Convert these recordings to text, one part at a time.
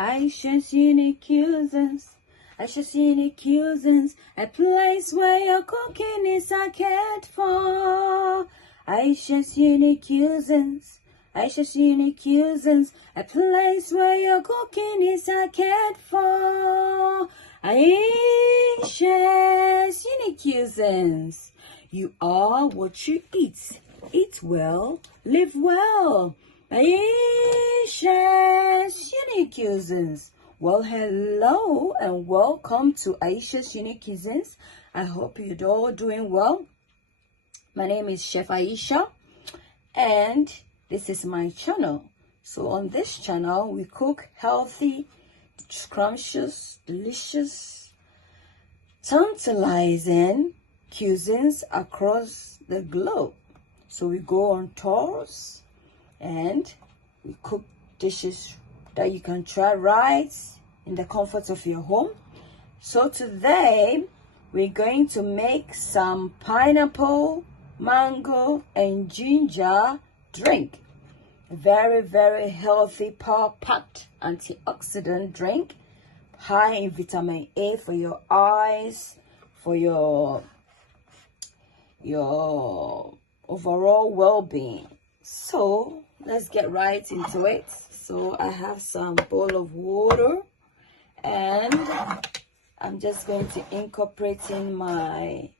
Ayesha's unique cuisines. Ayesha's unique cuisines. A place where your cooking is cared for. Ayesha's unique cuisines. Ayesha's unique cuisines. A place where your cooking is cared for. Ayesha's unique cuisines. You are what you eat. Eat well, live well. Ayesha's unique cuisines. Well, hello and welcome to Ayesha's unique cuisines. I hope you're all doing well. My name is Chef Ayesha and this is my channel. So on this channel we cook healthy, scrumptious, delicious, tantalizing cuisines across the globe. So we go on tours and we cook dishes that you can try right in the comfort of your home. So today we're going to make some pineapple, mango and ginger drink. A very, very healthy, power-packed antioxidant drink, high in vitamin A for your eyes, for your overall well-being. So let's get right into it. So I have some bowl of water and I'm just going to incorporate in the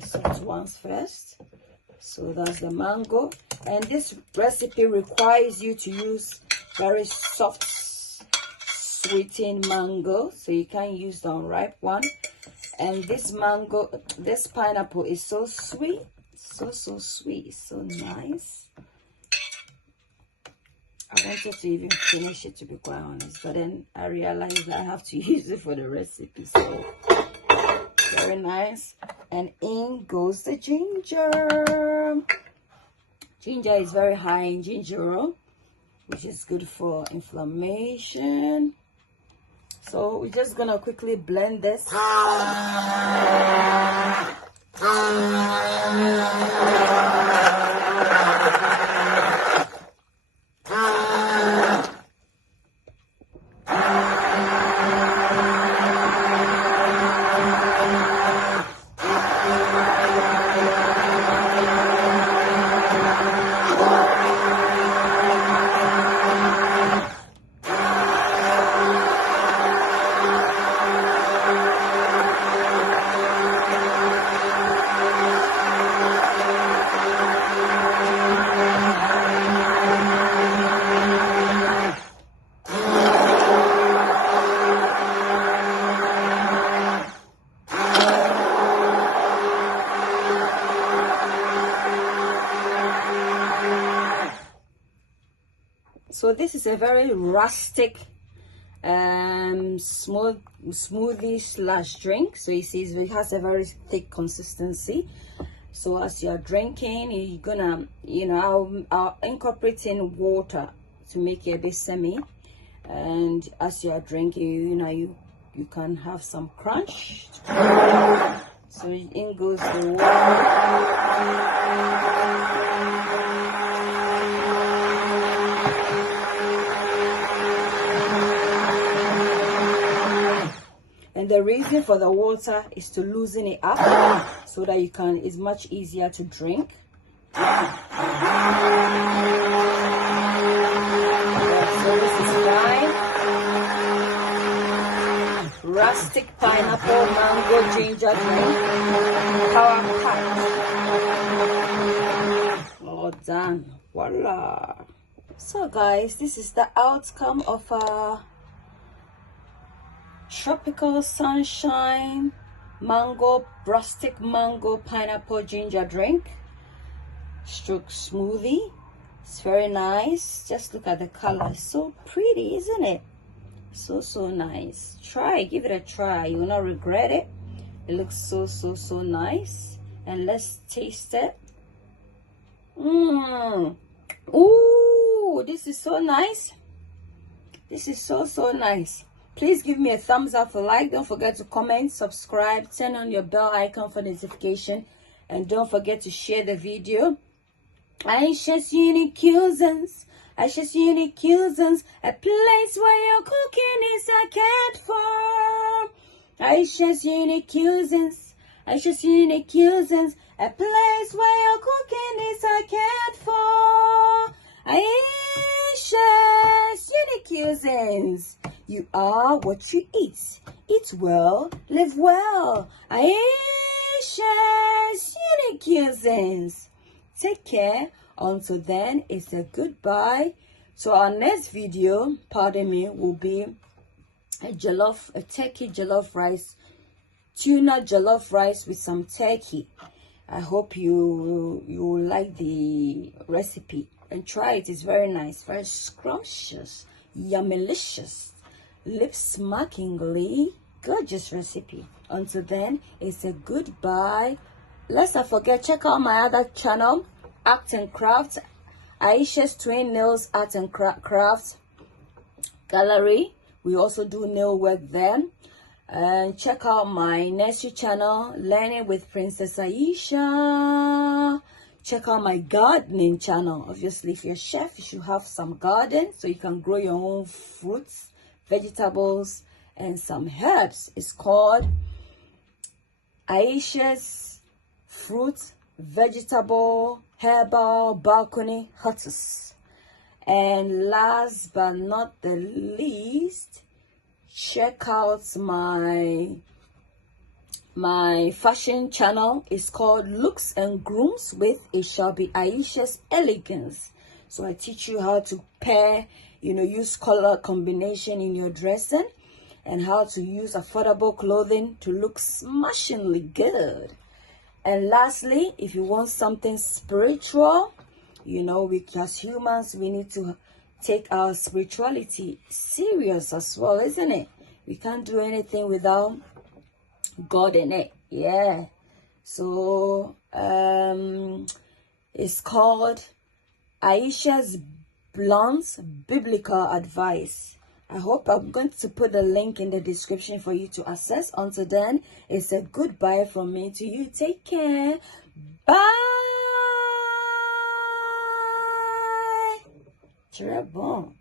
soft ones first. So that's the mango, and this recipe requires you to use very soft sweetened mango, so you can't use the unripe one. And this pineapple is so sweet, so sweet, it's so nice. I wanted to even finish it, to be quite honest, but then I realized that I have to use it for the recipe. So very nice. And in goes the ginger. Ginger is very high in gingerol, which is good for inflammation. So we're just gonna quickly blend this. So this is a very rustic smoothie slash drink. So you see it has a very thick consistency. So as you're drinking, you're gonna, I'll incorporate in water to make it a bit semi, and as you're drinking, you can have some crunch. So in goes the water. And the reason for the water is to loosen it up so that it's much easier to drink. So this is fine. Rustic pineapple, mango, ginger drink. Power packed. All done. Voila. So guys, this is the outcome of our tropical sunshine rustic mango pineapple ginger drink stroke smoothie. It's very nice. Just look at the color, it's so pretty, isn't it? So nice. Give it a try, you will not regret it. It looks so nice. And let's taste it. Ooh, this is so nice. This is so nice. Please give me a thumbs up for like. Don't forget to comment, subscribe, turn on your bell icon for notification, and don't forget to share the video. Ayesha's unique cuisines. Ayesha's unique cuisines, a place where your cooking is cared for. Ayesha's unique cuisines, Ayesha's unique cuisines, a place where your cooking is cared for. Ayesha's unique cuisines. You are what you eat. Eat well, live well. Ayesha's unique cuisines. Take care. Until then, it's a goodbye. So our next video, pardon me, will be a turkey jollof rice, tuna jollof rice with some turkey. I hope you will like the recipe and try it. It's very nice, very scrumptious, yummylicious, lip-smackingly gorgeous recipe. Until then, it's a goodbye. Let's not forget, check out my other channel, Art and Craft, Ayesha's Twin Nails Art and Craft Gallery. We also do nail work there. And check out my nursery channel, Learning with Princess Ayesha. Check out my gardening channel. Obviously, if you're a chef, you should have some garden so you can grow your own fruits, vegetables, and some herbs. It's called Ayesha's Fruit, Vegetable, Herbal Balcony Huts. And last but not the least, check out my fashion channel. It's called Looks and Grooms with It Shall Be Ayesha's Elegance. So I teach you how to pair, use color combination in your dressing and how to use affordable clothing to look smashingly good. And lastly, if you want something spiritual, we as humans, we need to take our spirituality serious as well, isn't it? We can't do anything without God in it. Yeah. So it's called Ayesha's Blunt Biblical Advice. I hope I'm going to put the link in the description for you to access. Until then, it's a goodbye from me to you. Take care. Bye. Très bon.